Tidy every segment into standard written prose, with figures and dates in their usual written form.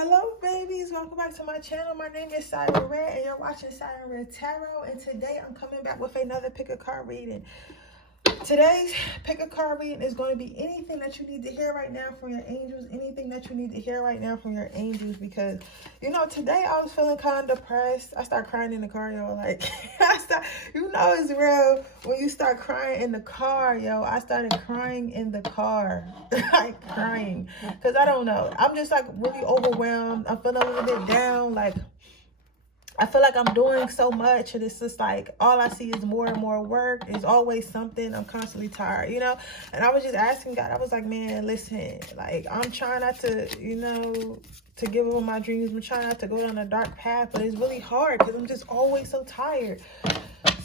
Hello babies, welcome back to my channel. My name is Siren Redd and you're watching Siren Redd Tarot, and today I'm coming back with another pick a card reading. Today's pick a card reading is going to be anything that you need to hear right now from your angels, anything that you need to hear right now from your angels, because you know today I was feeling kind of depressed. I started crying in the car, yo. Like you know it's real when you start crying in the car, yo. I started crying in the car, like crying, because I don't know, I'm just like really overwhelmed. I'm feeling a little bit down, like I feel like I'm doing so much and it's just like all I see is more and more work. It's always something. I'm constantly tired, you know? And I was just asking God, I was like, man, listen, like I'm trying not to, you know, to give up on my dreams. I'm trying not to go down a dark path, but it's really hard because I'm just always so tired.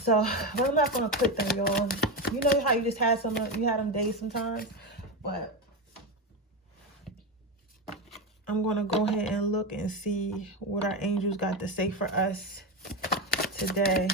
So, but I'm not going to quit them, y'all. You know how you just had you had them days sometimes, but I'm going to go ahead and look and see what our angels got to say for us today.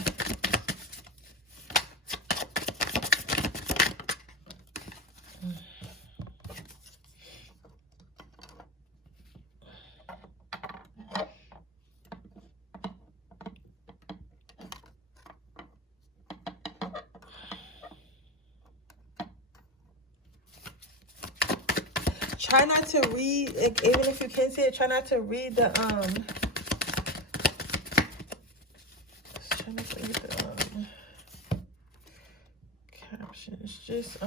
Try not to read, like, even if you can see it, try not to read the, try not to read the, captions. Just,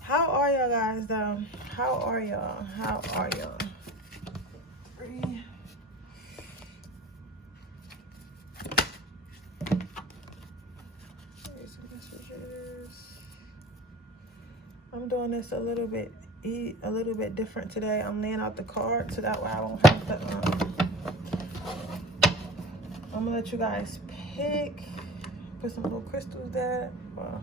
how are y'all guys though? How are y'all? How are y'all? I'm doing this a little bit different today. I'm laying out the card so that way I won't have to I'm gonna let you guys pick. Put some little crystals there. Well,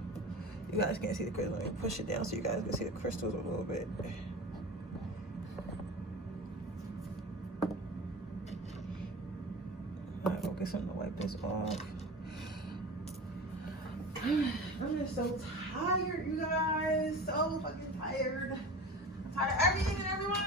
you guys can't see the crystals. Let me push it down so you guys can see the crystals a little bit. Alright, go get something to wipe this off. I'm just so tired, you guys. So fucking tired. I'm tired of everyone.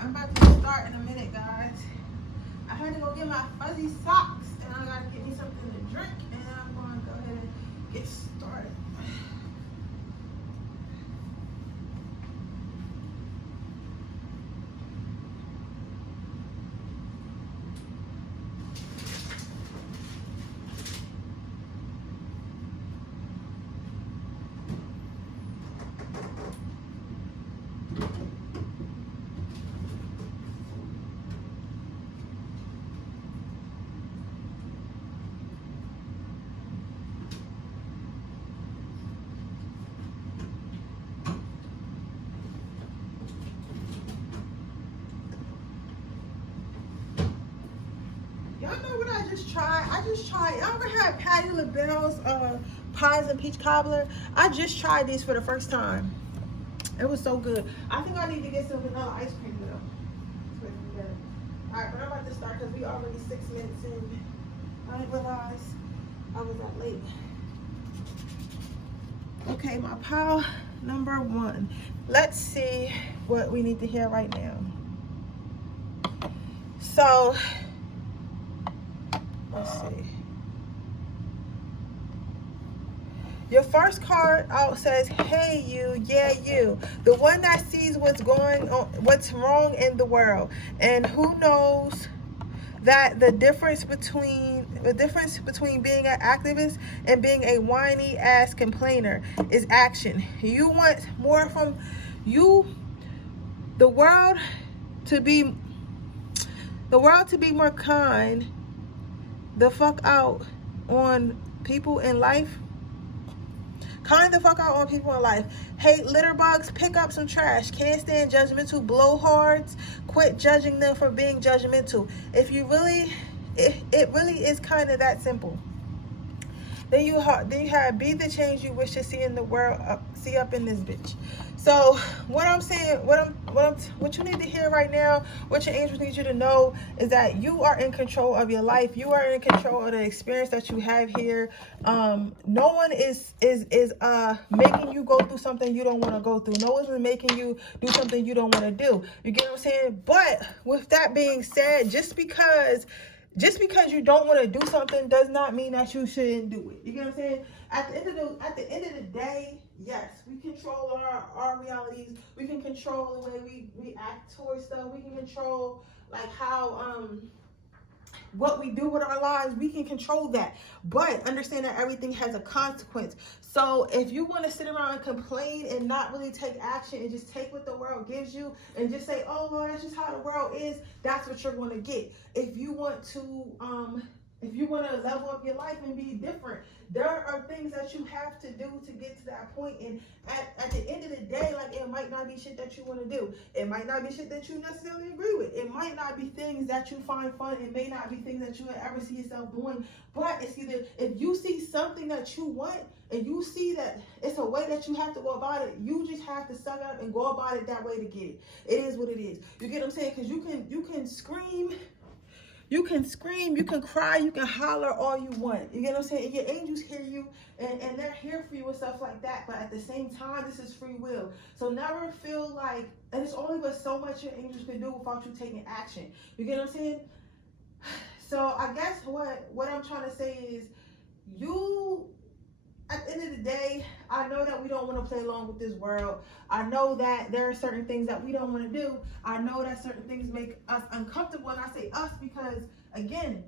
I'm about to start in a minute, guys. I had to go get my fuzzy socks, and I gotta get me something to drink, and I'm going to go ahead and get started. Y'all know what I just tried? Y'all ever had Patti LaBelle's pies and peach cobbler? I just tried these for the first time. It was so good. I think I need to get some vanilla ice cream though. Alright, but I'm about to start because we already 6 minutes in. I didn't realize I was that late. Okay, my pile number 1. Let's see what we need to hear right now. So, let's see. Your first card out says, hey you, yeah you, the one that sees what's going on, what's wrong in the world, and who knows that the difference between being an activist and being a whiny ass complainer is action. You want more from the world to be more kind the fuck out on people in life. Kind the fuck out on people in life. Hate litter bugs, pick up some trash. Can't stand judgmental blowhards. Quit judging them for being judgmental. If you really, it really is kind of that simple. Then you have be the change you wish to see in the world. See up in this bitch. So what I'm saying, what you need to hear right now, what your angels need you to know is that you are in control of your life. You are in control of the experience that you have here. No one is making you go through something you don't want to go through. No one's making you do something you don't want to do. You get what I'm saying? But with that being said, just because you don't want to do something does not mean that you shouldn't do it. You get what I'm saying? At the end of the day, yes, we control our realities. We can control the way we react towards stuff. We can control like how what we do with our lives. We can control that. But understand that everything has a consequence. So if you want to sit around and complain and not really take action and just take what the world gives you and just say, oh Lord, that's just how the world is, that's what you're going to get. If you want to level up your life and be different, there are things that you have to do to get to that point. And at the end of the day, like, it might not be shit that you want to do. It might not be shit that you necessarily agree with. It might not be things that you find fun. It may not be things that you would ever see yourself doing. But it's either, if you see something that you want and you see that it's a way that you have to go about it, you just have to suck up and go about it that way to get it. It is what it is. You get what I'm saying? Because you can scream. You can scream, you can cry, you can holler all you want. You get what I'm saying? And your angels hear you, and they're here for you and stuff like that. But at the same time, this is free will. So never feel like, and it's only but so much your angels can do without you taking action. You get what I'm saying? So I guess what I'm trying to say is, at the end of the day, I know that we don't want to play along with this world. I know that there are certain things that we don't want to do. I know that certain things make us uncomfortable. And I say us because, again,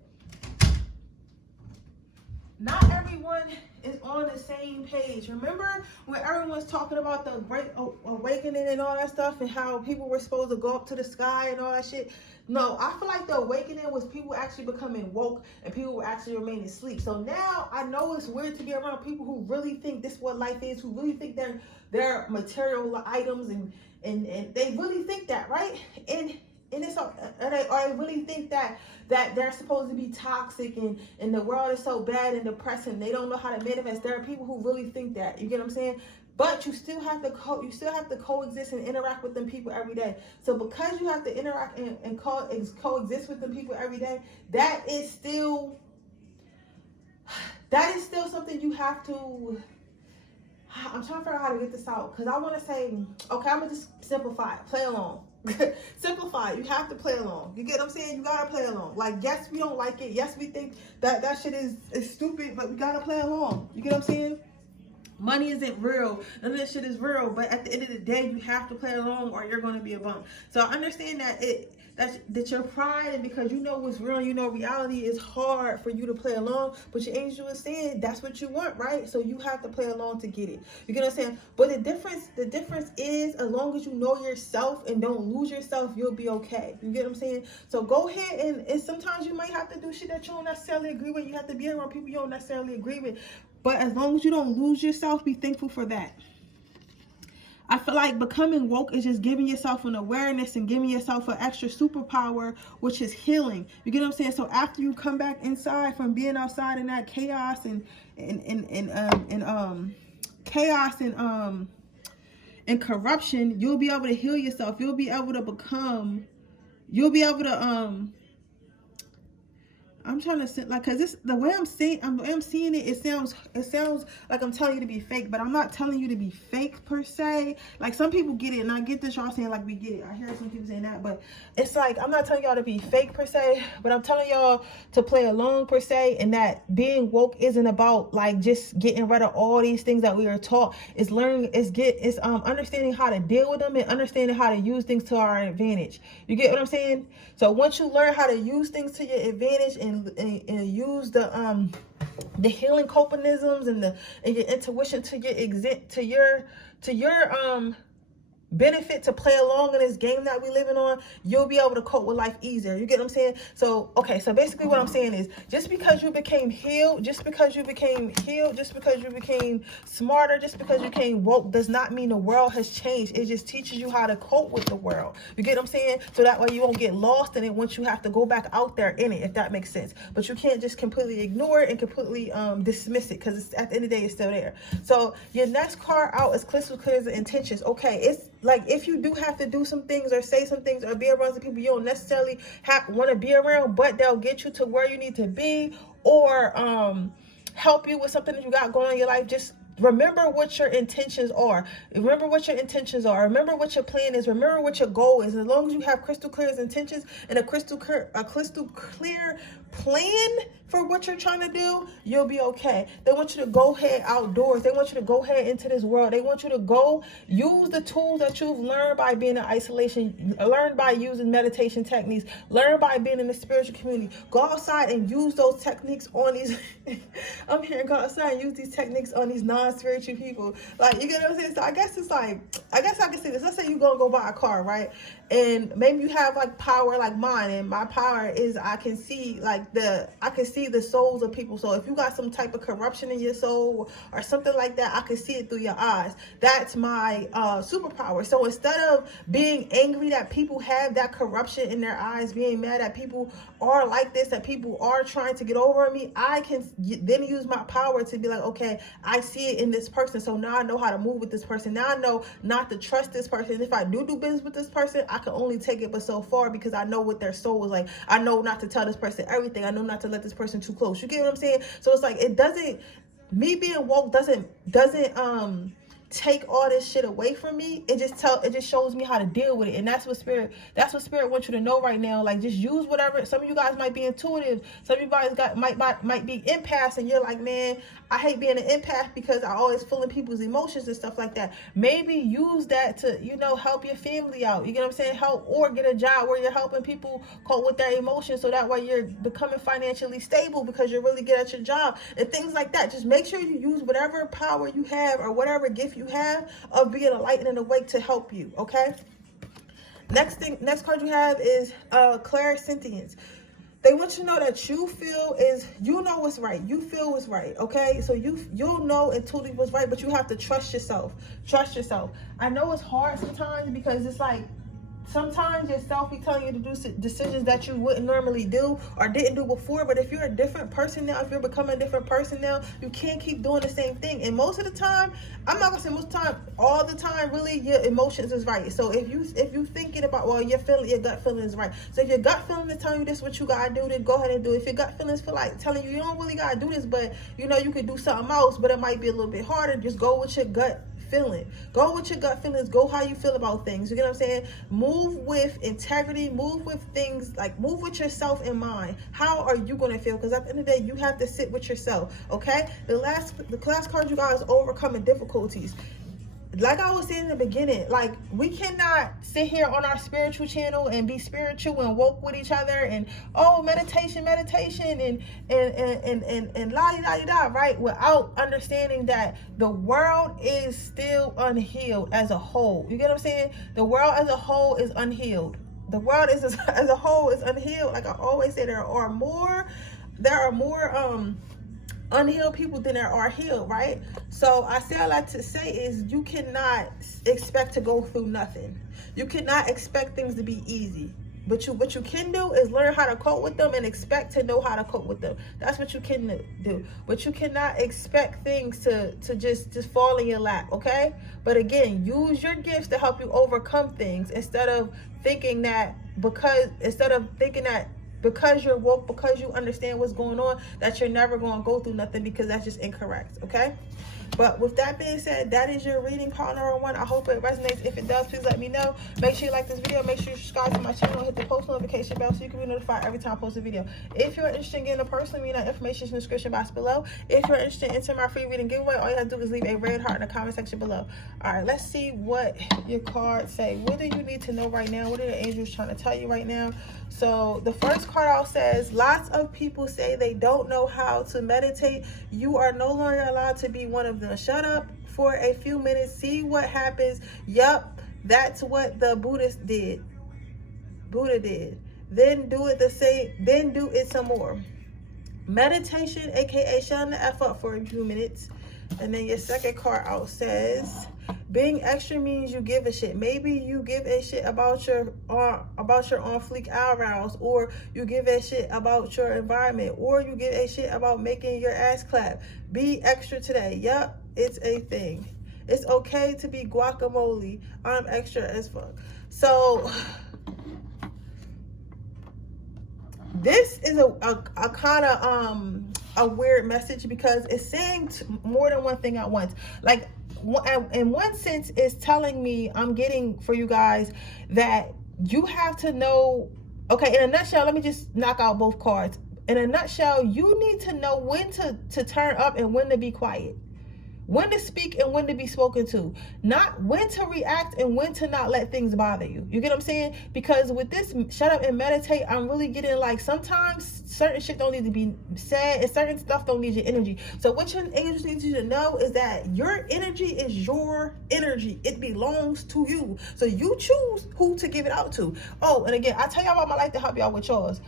not everyone is on the same page. Remember when everyone's talking about the great awakening and all that stuff and how people were supposed to go up to the sky and all that shit? No, I feel like the awakening was people actually becoming woke and people were actually remaining asleep. So now I know it's weird to be around people who really think this is what life is, who really think they're material items and they really think that, right? And it's or they really think that they're supposed to be toxic and the world is so bad and depressing. They don't know how to manifest. There are people who really think that. You get what I'm saying? But you still have to coexist and interact with them people every day. So because you have to interact and coexist with them people every day, that is still something you have to I'm trying to figure out how to get this out, because I want to say, okay, I'm gonna just simplify it. Play along. Simplify. You have to play along. You get what I'm saying? You gotta play along. Like, yes, we don't like it. Yes, we think that shit is stupid, but we gotta play along. You get what I'm saying? Money isn't real. None of this shit is real. But at the end of the day, you have to play along, or you're gonna be a bum. So I understand that that your pride, and because you know what's real, you know reality, is hard for you to play along. But your angel is saying that's what you want, right? So you have to play along to get it. You get what I'm saying? But the difference is, as long as you know yourself and don't lose yourself, you'll be okay. You get what I'm saying? So go ahead and sometimes you might have to do shit that you don't necessarily agree with. You have to be around people you don't necessarily agree with. But as long as you don't lose yourself, be thankful for that. I feel like becoming woke is just giving yourself an awareness and giving yourself an extra superpower, which is healing. You get what I'm saying? So after you come back inside from being outside in that chaos and corruption, you'll be able to heal yourself. You'll be able to I'm trying to say, like, cause this, the way I'm seeing it, it sounds like I'm telling you to be fake, but I'm not telling you to be fake per se. Like, some people get it, and I get this, y'all saying like we get it. I hear some people saying that, but it's like, I'm not telling y'all to be fake per se, but I'm telling y'all to play along per se, and that being woke isn't about like just getting rid of all these things that we are taught. It's understanding how to deal with them and understanding how to use things to our advantage. You get what I'm saying? So once you learn how to use things to your advantage and use the healing copanisms and your intuition to your benefit to play along in this game that we living on, you'll be able to cope with life easier. You get what I'm saying? So okay, so basically what I'm saying is, just because you became healed, just because you became smarter, just because you became woke, does not mean the world has changed. It just teaches you how to cope with the world. You get what I'm saying? So that way you won't get lost in it once you have to go back out there in it, if that makes sense. But you can't just completely ignore it and completely dismiss it, because at the end of the day, it's still there. So your next card out is crystal clear intentions. Okay, it's like, if you do have to do some things or say some things or be around some people you don't necessarily want to be around, but they'll get you to where you need to be, or help you with something that you got going on in your life, just remember what your intentions are. Remember what your intentions are. Remember what your plan is. Remember what your goal is. As long as you have crystal clear intentions and a crystal clear plan for what you're trying to do, you'll be okay. They want you to go ahead outdoors. They want you to go ahead into this world. They want you to go use the tools that you've learned by being in isolation, learn by using meditation techniques, learn by being in the spiritual community. Go outside and use those techniques on these I'm hearing go outside and use these techniques on these non-spiritual people. Like, you get what I'm saying? So I guess it's like, I guess I can say this. Let's say you're gonna go buy a car, right? And maybe you have like power like mine, and my power is I can see the souls of people. So if you got some type of corruption in your soul or something like that, I can see it through your eyes. That's my superpower. So instead of being angry that people have that corruption in their eyes, being mad that people are like this, that people are trying to get over on me, I can then use my power to be like, okay, I see it in this person, so now I know how to move with this person. Now I know not to trust this person. And if I do business with this person, I can only take it but so far, because I know what their soul is like. I know not to tell this person everything. I know not to let this person too close. You get what I'm saying? So it's like, me being woke doesn't take all this shit away from me. It just shows me how to deal with it. And that's what spirit wants you to know right now. Like, just use whatever. Some of you guys might be intuitive. Some of you guys might be empaths, and you're like, man, I hate being an empath because I always feeling people's emotions and stuff like that. Maybe use that to, help your family out. You get what I'm saying? Help, or get a job where you're helping people cope with their emotions, so that way you're becoming financially stable because you're really good at your job and things like that. Just make sure you use whatever power you have or whatever gift you have of being a light and awake to help you. Okay. Next card you have is clairsentience. They want you to know that you know what's right. You feel what's right, okay? So you'll know intuitively what's right, but you have to trust yourself. Trust yourself. I know it's hard sometimes because it's like, sometimes yourself be telling you to do decisions that you wouldn't normally do or didn't do before. But if you're a different person now, if you're becoming a different person now, you can't keep doing the same thing. And most of the time, I'm not gonna say most of the time, all the time, really, your emotions is right. So if you thinking about, well, your gut feeling is right. So if your gut feeling is telling you this what you gotta do, then go ahead and do it. If your gut feelings feel like telling you don't really gotta do this, but you know you could do something else, but it might be a little bit harder, just go with your gut feeling. Go with your gut feelings. Go how you feel about things. You get what I'm saying? Move with integrity. Move with things, like move with yourself in mind. How are you going to feel? Because at the end of the day, you have to sit with yourself. Okay? The class card you got is overcoming difficulties. Like I was saying in the beginning, like we cannot sit here on our spiritual channel and be spiritual and woke with each other and meditation and la di da, right? Without understanding that the world is still unhealed as a whole. You get what I'm saying? The world as a whole is unhealed. The world as a whole is unhealed. Like I always say, there are more unhealed people than there are healed, right? So I like to say is you cannot expect to go through nothing. You cannot expect things to be easy. But what you can do is learn how to cope with them and expect to know how to cope with them. That's what you can do. But you cannot expect things to just fall in your lap, okay? But again, use your gifts to help you overcome things instead of thinking that because you're woke, because you understand what's going on, that you're never going to go through nothing, because that's just incorrect, okay? But with that being said, that is your reading card number 1. I hope it resonates. If it does, please let me know. Make sure you like this video. Make sure you subscribe to my channel. Hit the post notification bell so you can be notified every time I post a video. If you're interested in getting a personal reading, information is in the description box below. If you're interested in entering my free reading giveaway, all you have to do is leave a red heart in the comment section below. All right, let's see what your cards say. What do you need to know right now? What are the angels trying to tell you right now? So the first card out says, lots of people say they don't know how to meditate. You are no longer allowed to be one of them. Shut up for a few minutes. See what happens. Yup, that's what the Buddha did. Then do it the same. Then do it some more. Meditation, aka shutting the F up for a few minutes. And then your second card out says, being extra means you give a shit. Maybe you give a shit about your on fleek eyebrows, or you give a shit about your environment, or you give a shit about making your ass clap. Be extra today. Yup, it's a thing. It's okay to be guacamole. I'm extra as fuck. So this is a kind of a weird message, because it's saying more than one thing at once. Like, in one sense, it's telling me, I'm getting for you guys, that you have to know, okay, in a nutshell, let me just knock out both cards. In a nutshell, you need to know when to turn up and when to be quiet. When to speak and when to be spoken to. Not when to react and when to not let things bother you. You get what I'm saying? Because with this shut up and meditate, I'm really getting like, sometimes certain shit don't need to be said and certain stuff don't need your energy. So what your angels need you to know is that your energy is your energy. It belongs to you. So you choose who to give it out to. Oh, and again, I tell y'all about my life to help y'all with yours.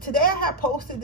Today I had posted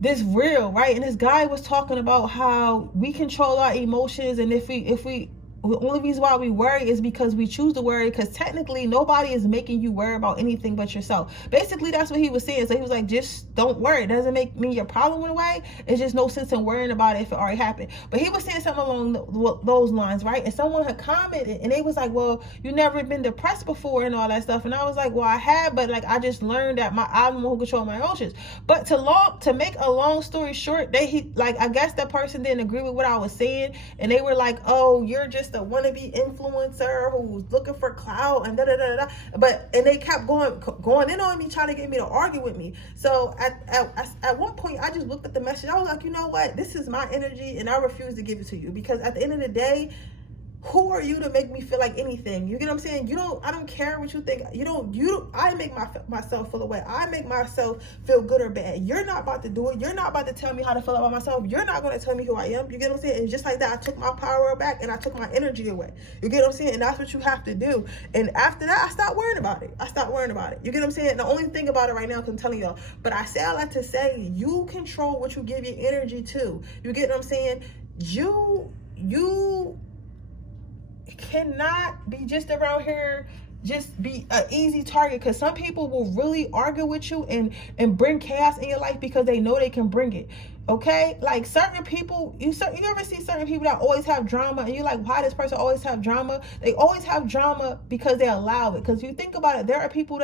this reel, right? And this guy was talking about how we control our emotions, and if we the only reason why we worry is because we choose to worry, because technically nobody is making you worry about anything but yourself. Basically, that's what he was saying. So he was like, just don't worry. It doesn't mean your problem went away. It's just no sense in worrying about it if it already happened. But he was saying something along those lines, right? And someone had commented, and they was like, well, you never been depressed before and all that stuff. And I was like, well, I have, but like I just learned that I'm the one who control my emotions. But to make a long story short, I guess that person didn't agree with what I was saying, and they were like, oh, you're just a wannabe influencer who's looking for clout and and they kept going in on me, trying to get me to argue with me. So at one point, I just looked at the message. I was like, you know what? This is my energy, and I refuse to give it to you, because at the end of the day, who are you to make me feel like anything? You get what I'm saying? I don't care what you think. I make myself feel away. I make myself feel good or bad. You're not about to do it. You're not about to tell me how to feel about myself. You're not going to tell me who I am. You get what I'm saying? And just like that, I took my power back and I took my energy away. You get what I'm saying? And that's what you have to do. And after that, I stopped worrying about it. You get what I'm saying? The only thing about it right now, because I'm telling y'all, but I like to say, you control what you give your energy to. You get what I'm saying? cannot be just around here just be an easy target, because some people will really argue with you and bring chaos in your life because they know they can bring it. Okay, like certain people, you ever see certain people that always have drama, and you're like, why this person always have drama? They always have drama because they allow it. Because you think about it, there are people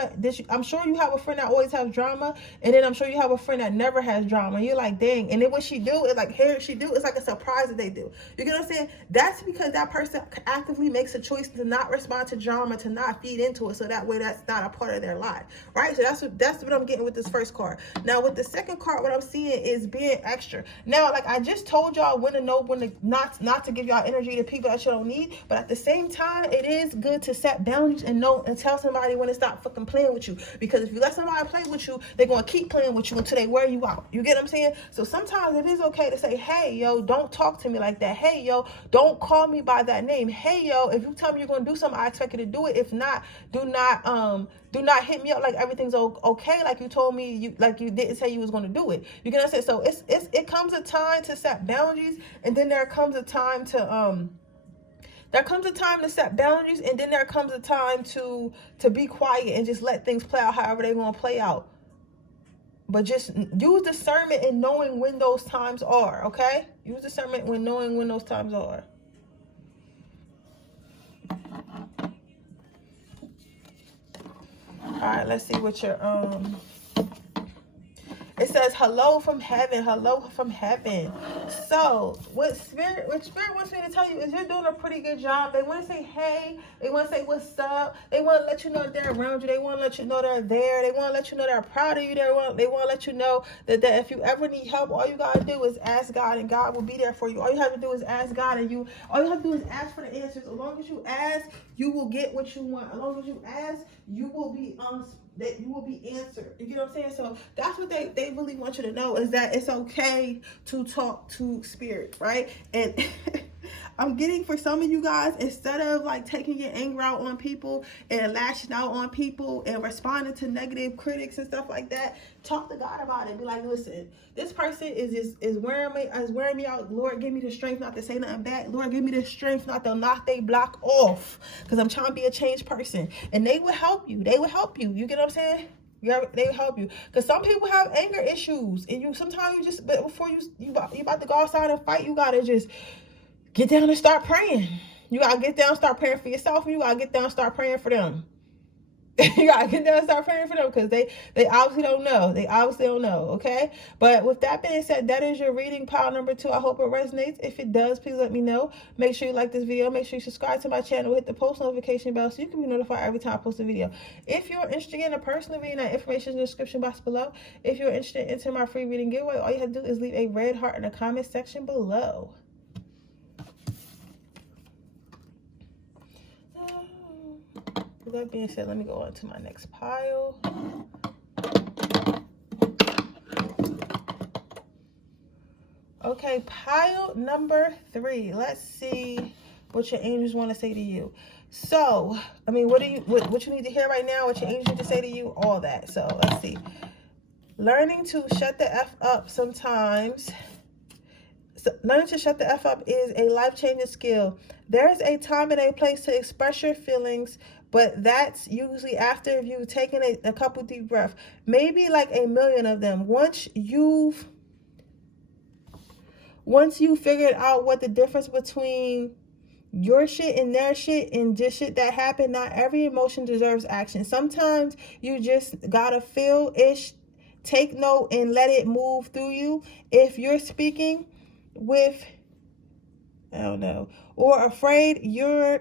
I'm sure you have a friend that always has drama, and then I'm sure you have a friend that never has drama, and you're like, dang. And then what she do is like, here she do, it's like a surprise that they do. You get what I'm saying? That's because that person actively makes a choice to not respond to drama, to not feed into it, so that way that's not a part of their life, right? So that's what I'm getting with this first card. Now with the second card, what I'm seeing is being extra. Now, like I just told y'all when to know when to not to give y'all energy to people that you don't need, but at the same time, it is good to set boundaries and know and tell somebody when to stop fucking playing with you. Because if you let somebody play with you, they're gonna keep playing with you until they wear you out. You get what I'm saying? So sometimes it is okay to say, hey yo, don't talk to me like that. Hey yo, don't call me by that name. Hey yo, if you tell me you're gonna do something, I expect you to do it. If not, do not hit me up like everything's okay, like you told me you didn't say you was going to do it. You can say. So it comes a time to set boundaries, and then there comes a time to set boundaries, and then there comes a time to be quiet and just let things play out however they're going to play out. But just use discernment in knowing when those times are, okay? Use discernment when knowing when those times are. All right, let's see what your it says hello from heaven, hello from heaven. So what spirit wants me to tell you is you're doing a pretty good job. They want to say hey, they want to say what's up, they want to let you know that they're around you, they want to let you know they're there, they want to let you know they're proud of you, they want to let you know that if you ever need help, all you gotta do is ask God and God will be there for you. All you have to do is ask God, and all you have to do is ask for the answers. As long as you ask, you will get what you want. As long as you ask, you will be that you will be answered. You get what I'm saying? So that's what they really want you to know, is that it's okay to talk to spirit, right? And I'm getting, for some of you guys, instead of like taking your anger out on people and lashing out on people and responding to negative critics and stuff like that, talk to God about it. Be like, listen, this person is wearing me out. Lord, give me the strength not to say nothing back. Lord, give me the strength not to knock they block off, because I'm trying to be a changed person. And they will help you. They will help you. You get what I'm saying? They will help you, because some people have anger issues, and sometimes you just, but before you about to go outside and fight, you gotta just get down and start praying. You gotta get down and start praying for yourself, and you gotta get down and start praying for them. You gotta get down and start praying for them, because they obviously don't know. They obviously don't know, okay? But with that being said, that is your reading pile number 2. I hope it resonates. If it does, please let me know. Make sure you like this video. Make sure you subscribe to my channel. Hit the post notification bell so you can be notified every time I post a video. If you're interested in a personal reading, that information is in the description box below. If you're interested in entering my free reading giveaway, all you have to do is leave a red heart in the comment section below. With that being said, let me go on to my next pile. Okay, pile number 3. Let's see what your angels want to say to you. So, I mean, what you need to hear right now, what your angels need to say to you, all that. So, let's see. Learning to shut the F up sometimes. Learning to shut the F up is a life-changing skill. There is a time and a place to express your feelings, but that's usually after you've taken a couple deep breaths. Maybe like a million of them. Once you figured out what the difference between your shit and their shit and just shit that happened, not every emotion deserves action. Sometimes you just gotta feel ish, take note, and let it move through you. If you're speaking with, I don't know, or afraid, you're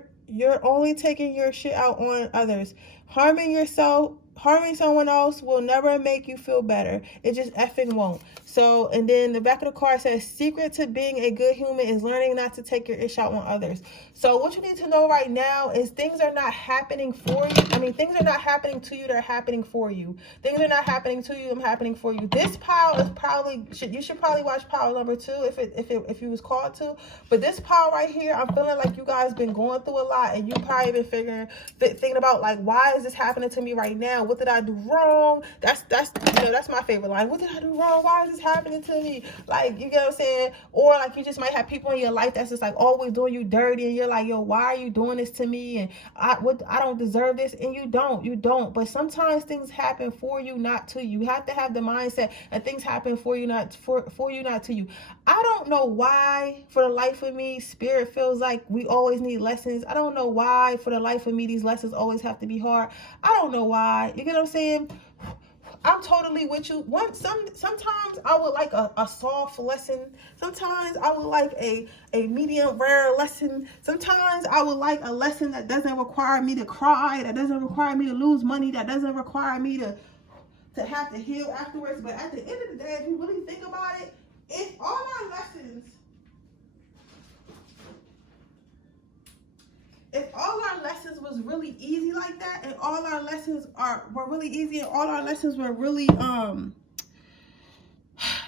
only taking your shit out on others. Harming someone else will never make you feel better. It just effing won't. So, and then the back of the card says, secret to being a good human is learning not to take your ish out on others. So what you need to know right now is things are not happening for you. I mean, things are not happening to you. They're happening for you. Things are not happening to you. I'm happening for you. This pile is probably, you should probably watch pile number 2 if you was called to. But this pile right here, I'm feeling like you guys been going through a lot, and you probably been thinking about like, why is this happening to me right now? What did I do wrong? That's my favorite line. What did I do wrong? Why is this is happening to me? Like, you get what I'm saying? Or like you just might have people in your life that's just like always doing you dirty, and you're like, yo, why are you doing this to me? And I don't deserve this. And you don't. But sometimes things happen for you, not to you. You have to have the mindset that things happen for you, not to you. I don't know why, for the life of me, Spirit feels like we always need lessons. I don't know why, for the life of me, these lessons always have to be hard. I don't know why. You get what I'm saying? I'm totally with you. Sometimes I would like a soft lesson. Sometimes I would like a medium rare lesson. Sometimes I would like a lesson that doesn't require me to cry, that doesn't require me to lose money, that doesn't require me to have to heal afterwards. But at the end of the day, if you really think about it, if all our lessons was really easy like that, and all our lessons were really easy, and all our lessons were really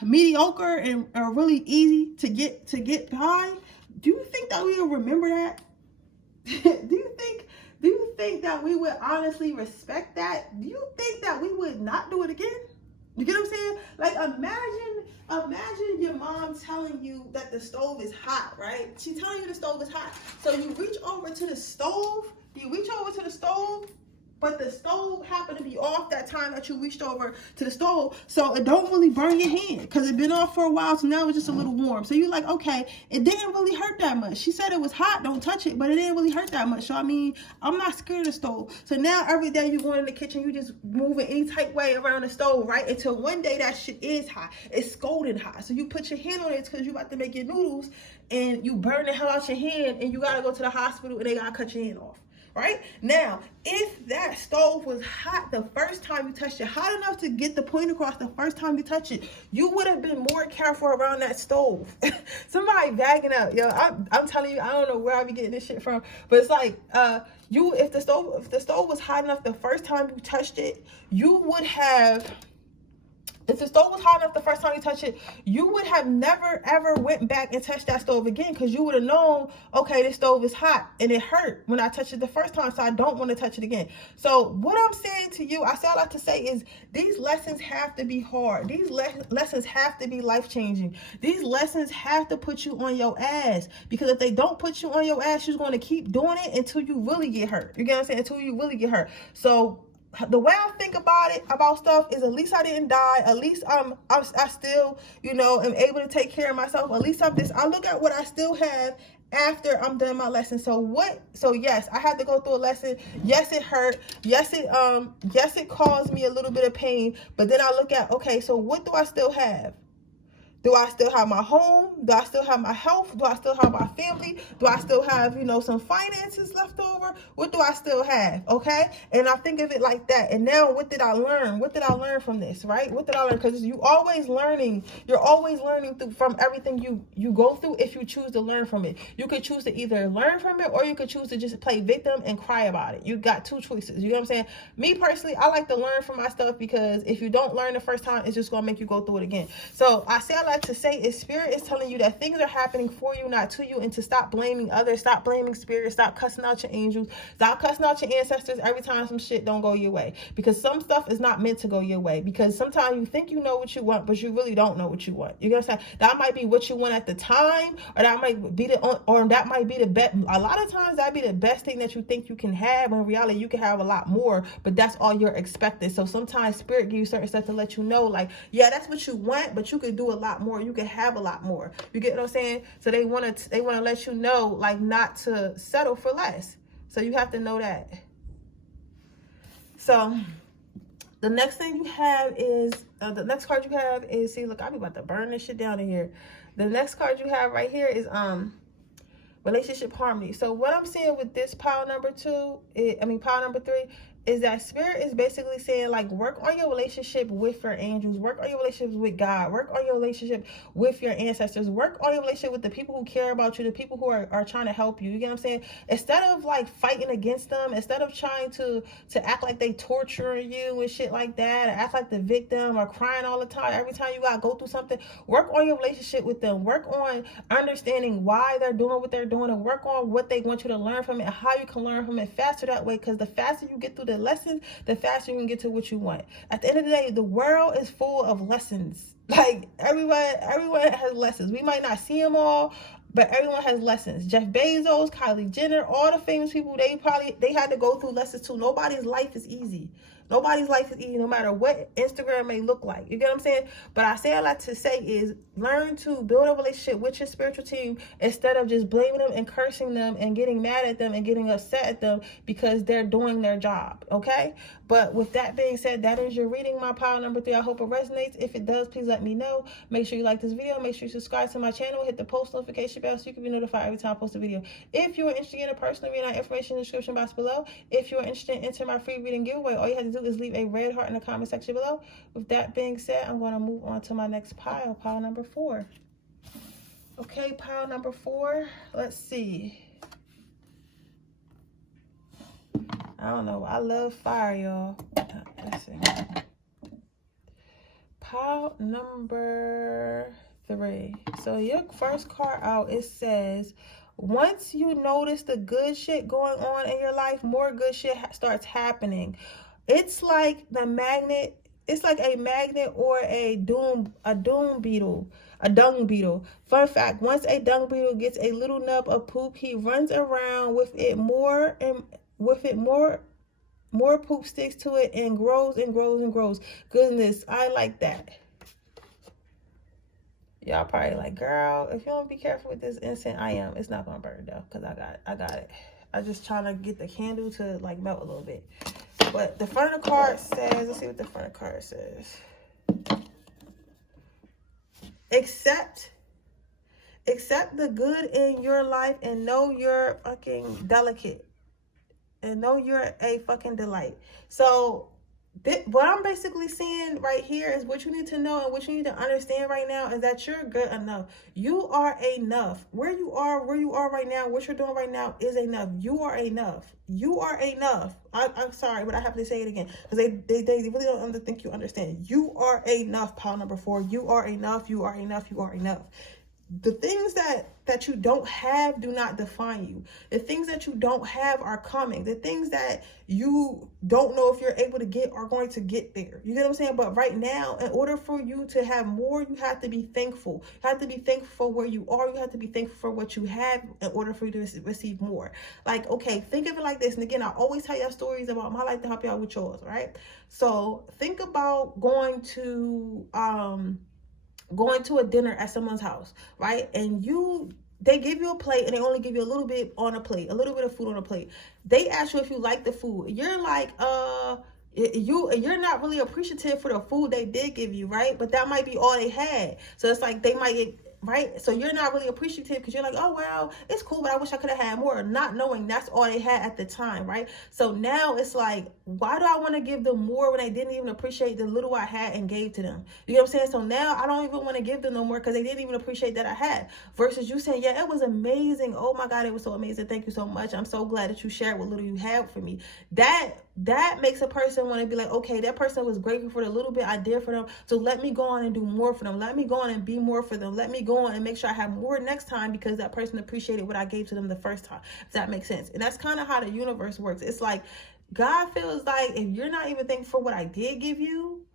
mediocre and are really easy to get by, do you think that we will remember that? Do you think that we would honestly respect that? Do you think that we would not do it again? You get what I'm saying? Like, imagine your mom telling you that the stove is hot, right? She's telling you the stove is hot. So you reach over to the stove, but the stove happened to be off that time that you reached over to the stove. So it don't really burn your hand because it's been off for a while. So now it's just a little warm. So you're like, okay, it didn't really hurt that much. She said it was hot, don't touch it, but it didn't really hurt that much. So I mean, I'm not scared of the stove. So now every day you go in the kitchen, you just moving any tight way around the stove, right? Until one day that shit is hot. It's scalding hot. So you put your hand on it because you about to make your noodles and you burn the hell out your hand and you got to go to the hospital and they got to cut your hand off. Right? Now, if that stove was hot the first time you touched it, hot enough to get the point across the first time you touch it, you would have been more careful around that stove. Somebody bagging up. Yo, I'm telling you, I don't know where I be getting this shit from, but it's like, if the stove was hot enough the first time you touched it, you would have... If the stove was hot enough the first time you touched it, you would have never, ever went back and touched that stove again, because you would have known, okay, this stove is hot and it hurt when I touched it the first time, so I don't want to touch it again. So what I'm saying to you, I say a lot to say, is these lessons have to be hard. These lessons have to be life-changing. These lessons have to put you on your ass, because if they don't put you on your ass, you're going to keep doing it until you really get hurt. You get what I'm saying? Until you really get hurt. So the way I think about stuff is, at least I didn't die. At least I still, am able to take care of myself. At least I look at what I still have after I'm done my lesson. So yes, I had to go through a lesson. Yes, it hurt. Yes, it caused me a little bit of pain. But then I look at, okay, so what do I still have? Do I still have my home? Do I still have my health? Do I still have my family? Do I still have, some finances left over? What do I still have? Okay? And I think of it like that. And now, what did I learn? What did I learn from this, right? What did I learn? Because you're always learning from everything you go through, if you choose to learn from it. You could choose to either learn from it, or you could choose to just play victim and cry about it. You got two choices. You know what I'm saying? Me personally, I like to learn from my stuff, because if you don't learn the first time, it's just going to make you go through it again. So I like to say is, Spirit is telling you that things are happening for you, not to you, and to stop blaming others, stop blaming Spirit, stop cussing out your angels, stop cussing out your ancestors every time some shit don't go your way, because some stuff is not meant to go your way, because sometimes you think you know what you want, but you really don't know what you want. You know what I'm saying? That might be what you want at the time, or that might be the best. A lot of times that be the best thing that you think you can have, when in reality you can have a lot more, but that's all you're expecting. So sometimes Spirit gives you certain stuff to let you know, like, yeah, that's what you want, but you could do a lot more. You can have a lot more. You get what I'm saying? So they want to let you know, like, not to settle for less. So you have to know that. So the next thing you have is the next card you have is, see, look, I'm about to burn this shit down in here. The next card you have right here is relationship harmony. So what I'm seeing with this pile number 3, is that Spirit is basically saying, like, work on your relationship with your angels, work on your relationships with God, work on your relationship with your ancestors, work on your relationship with the people who care about you, the people who are trying to help you. You get what I'm saying? Instead of, like, fighting against them, instead of trying to act like they torturing you and shit like that, or act like the victim, or crying all the time every time you gotta go through something, work on your relationship with them. Work on understanding why they're doing what they're doing, and work on what they want you to learn from it, and how you can learn from it faster that way, because the faster you get through the lessons, the faster you can get to what you want. At the end of the day, the world is full of lessons. Like everyone has lessons. We might not see them all, but everyone has lessons. Jeff Bezos, Kylie Jenner, all the famous people, they had to go through lessons too. Nobody's life is easy. Nobody's life is easy, no matter what Instagram may look like. You get what I'm saying? But I say a lot to say is learn to build a relationship with your spiritual team instead of just blaming them and cursing them and getting mad at them and getting upset at them because they're doing their job, okay? But with that being said, that is your reading, my pile number 3. I hope it resonates. If it does, please let me know. Make sure you like this video. Make sure you subscribe to my channel. Hit the post notification bell so you can be notified every time I post a video. If you are interested in a personal reading, information in the description box below. If you are interested in entering my free reading giveaway, all you have to do is leave a red heart in the comment section below. With that being said, I'm going to move on to my next pile, pile number 4. Okay, pile number 4. Let's see. I don't know. I love fire, y'all. Let's see. Pile number 3. So your first card out, it says, once you notice the good shit going on in your life, more good shit starts happening. It's like the magnet. It's like a magnet or a dung beetle. Fun fact, once a dung beetle gets a little nub of poop, he runs around with it more poop sticks to it and grows and grows and grows. Goodness, I like that. Y'all probably like, girl, if you don't be careful with this incense, I am. It's not gonna burn though, because I got it. I just trying to get the candle to like melt a little bit. But the front of the card says, let's see what the front of the card says. Accept the good in your life and know you're fucking delicate. And know you're a fucking delight. So what I'm basically seeing right here is what you need to know and what you need to understand right now is that you're good enough. You are enough. Where you are right now, what you're doing right now is enough. You are enough. You are enough. I'm sorry, but I have to say it again because they really don't think you understand. You are enough, pile number 4. You are enough. You are enough. You are enough. The things that you don't have do not define you. The things that you don't have are coming. The things that you don't know if you're able to get are going to get there. You get what I'm saying? But right now, in order for you to have more, you have to be thankful. You have to be thankful for where you are. You have to be thankful for what you have in order for you to receive more. Like, okay, think of it like this. And again, I always tell y'all stories about my life to help y'all with yours, right? So think about going to a dinner at someone's house, right? And they give you a plate and they only give you a little bit on a plate, a little bit of food on a plate. They ask you if you like the food. You're like, you're not really appreciative for the food they did give you, right? But that might be all they had. So it's like they might get, right? So you're not really appreciative because you're like, oh, well, it's cool, but I wish I could have had more, not knowing that's all they had at the time, right? So now it's like, why do I want to give them more when they didn't even appreciate the little I had and gave to them? You know what I'm saying? So now I don't even want to give them no more because they didn't even appreciate that I had. Versus you saying, yeah, it was amazing. Oh my God, it was so amazing. Thank you so much. I'm so glad that you shared what little you had for me. That makes a person want to be like, okay, that person was grateful for the little bit I did for them. So let me go on and do more for them. Let me go on and be more for them. Let me go on and make sure I have more next time because that person appreciated what I gave to them the first time. Does that make sense? And that's kind of how the universe works. It's like God feels like if you're not even thankful for what I did give you,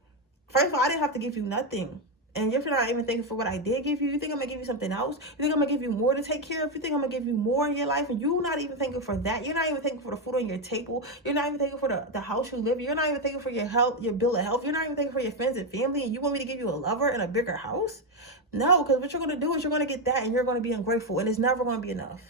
first of all, I didn't have to give you nothing. And if you're not even thankful for what I did give you, you think I'm going to give you something else? You think I'm going to give you more to take care of? You think I'm going to give you more in your life? And you're not even thankful for that. You're not even thankful for the food on your table. You're not even thankful for the house you live in. You're not even thankful for your health, your bill of health. You're not even thankful for your friends and family. And you want me to give you a lover and a bigger house? No, because what you're going to do is you're going to get that and you're going to be ungrateful. And it's never going to be enough.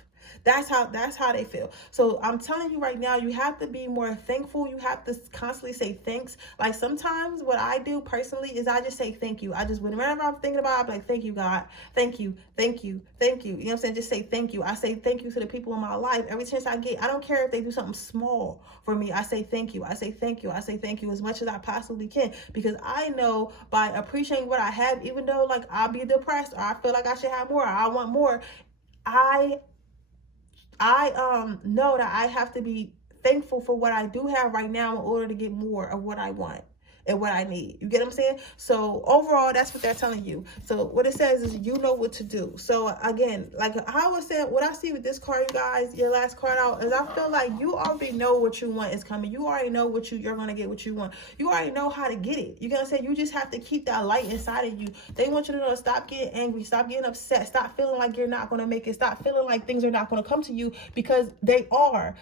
That's how they feel. So I'm telling you right now, you have to be more thankful. You have to constantly say thanks. Like sometimes what I do personally is I just say thank you. I just, whenever I'm thinking about it, I'm like, thank you, God. Thank you. Thank you. Thank you. You know what I'm saying? Just say thank you. I say thank you to the people in my life. Every chance I get, I don't care if they do something small for me. I say thank you. I say thank you. I say thank you as much as I possibly can, because I know by appreciating what I have, even though like I'll be depressed or I feel like I should have more, or I want more, I know that I have to be thankful for what I do have right now in order to get more of what I want. and what I need. You get what I'm saying? So overall, that's what they're telling you. So what it says is you know what to do. So again, like I was saying, what I see with this card, you guys, your last card out, is I feel like you already know what you want is coming. You already know what you're going to get what you want. You already know how to get it. You get what I'm saying? You just have to keep that light inside of you. They want you to know to stop getting angry, stop getting upset, stop feeling like you're not going to make it, stop feeling like things are not going to come to you, because they are.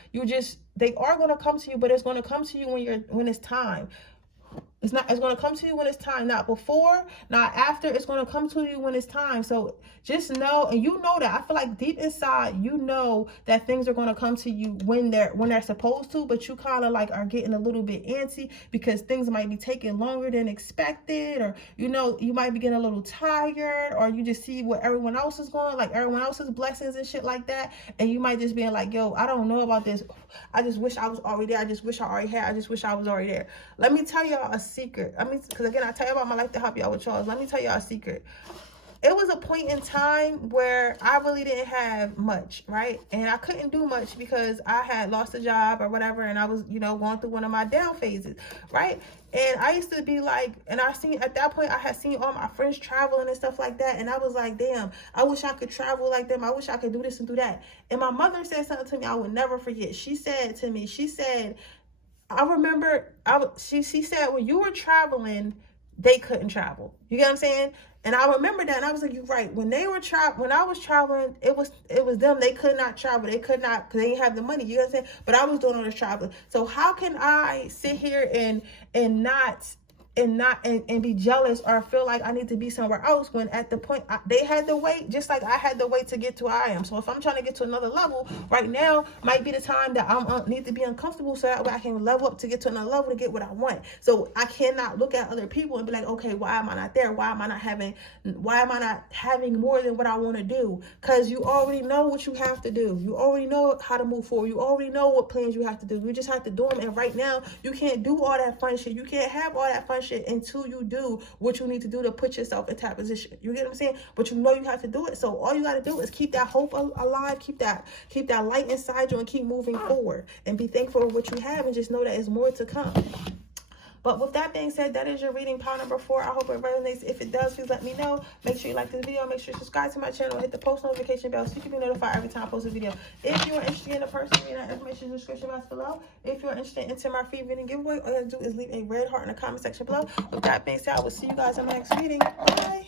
They are going to come to you, but it's going to come to you when it's time. It's going to come to you when it's time, not before, not after. It's going to come to you when it's time. So just know, and you know that. I feel like deep inside, you know that things are going to come to you when they're supposed to, but you kind of like are getting a little bit antsy because things might be taking longer than expected, or you know, you might be getting a little tired, or you just see what everyone else is going, like everyone else's blessings and shit like that, and you might just be like, yo, I don't know about this. I just wish I was already there. I just wish I already had. I just wish I was already there. Let me tell y'all a secret. I mean, because again, I tell you about my life to help y'all with y'all. Let me tell y'all a secret. It was a point in time where I really didn't have much, right? And I couldn't do much because I had lost a job or whatever, and I was, you know, going through one of my down phases, right? And I used to be like, and at that point, I had seen all my friends traveling and stuff like that, and I was like, damn, I wish I could travel like them. I wish I could do this and do that. And my mother said something to me I would never forget. She said to me, she said, I remember, she said, when you were traveling, they couldn't travel. You get what I'm saying? And I remember that, and I was like, you're right. When I was traveling, it was them. They could not travel. They could not, because they didn't have the money. You know what I'm saying? But I was doing all this traveling. So how can I sit here and be jealous or feel like I need to be somewhere else when at the point they had to wait, just like I had to wait to get to where I am. So if I'm trying to get to another level right now, might be the time that I need to be uncomfortable so that way I can level up to get to another level to get what I want. So I cannot look at other people and be like, okay, why am I not there? Why am I not having more than what I want to do? Because you already know what you have to do. You already know how to move forward. You already know what plans you have to do. You just have to do them. And right now, you can't do all that fun shit. You can't have all that fun shit until you do what you need to do to put yourself in that position. You get what I'm saying? But you know you have to do it. So all you got to do is keep that hope alive, keep that light inside you, and keep moving forward, and be thankful for what you have, and just know that there's more to come. But with that being said, that is your reading pile number 4. I hope it resonates. If it does, please let me know. Make sure you like this video. Make sure you subscribe to my channel. Hit the post notification bell so you can be notified every time I post a video. If you are interested in a person, read that information in the description box below. If you are interested in entering my free reading giveaway, all you have to do is leave a red heart in the comment section below. With that being said, I will see you guys in my next reading. Bye.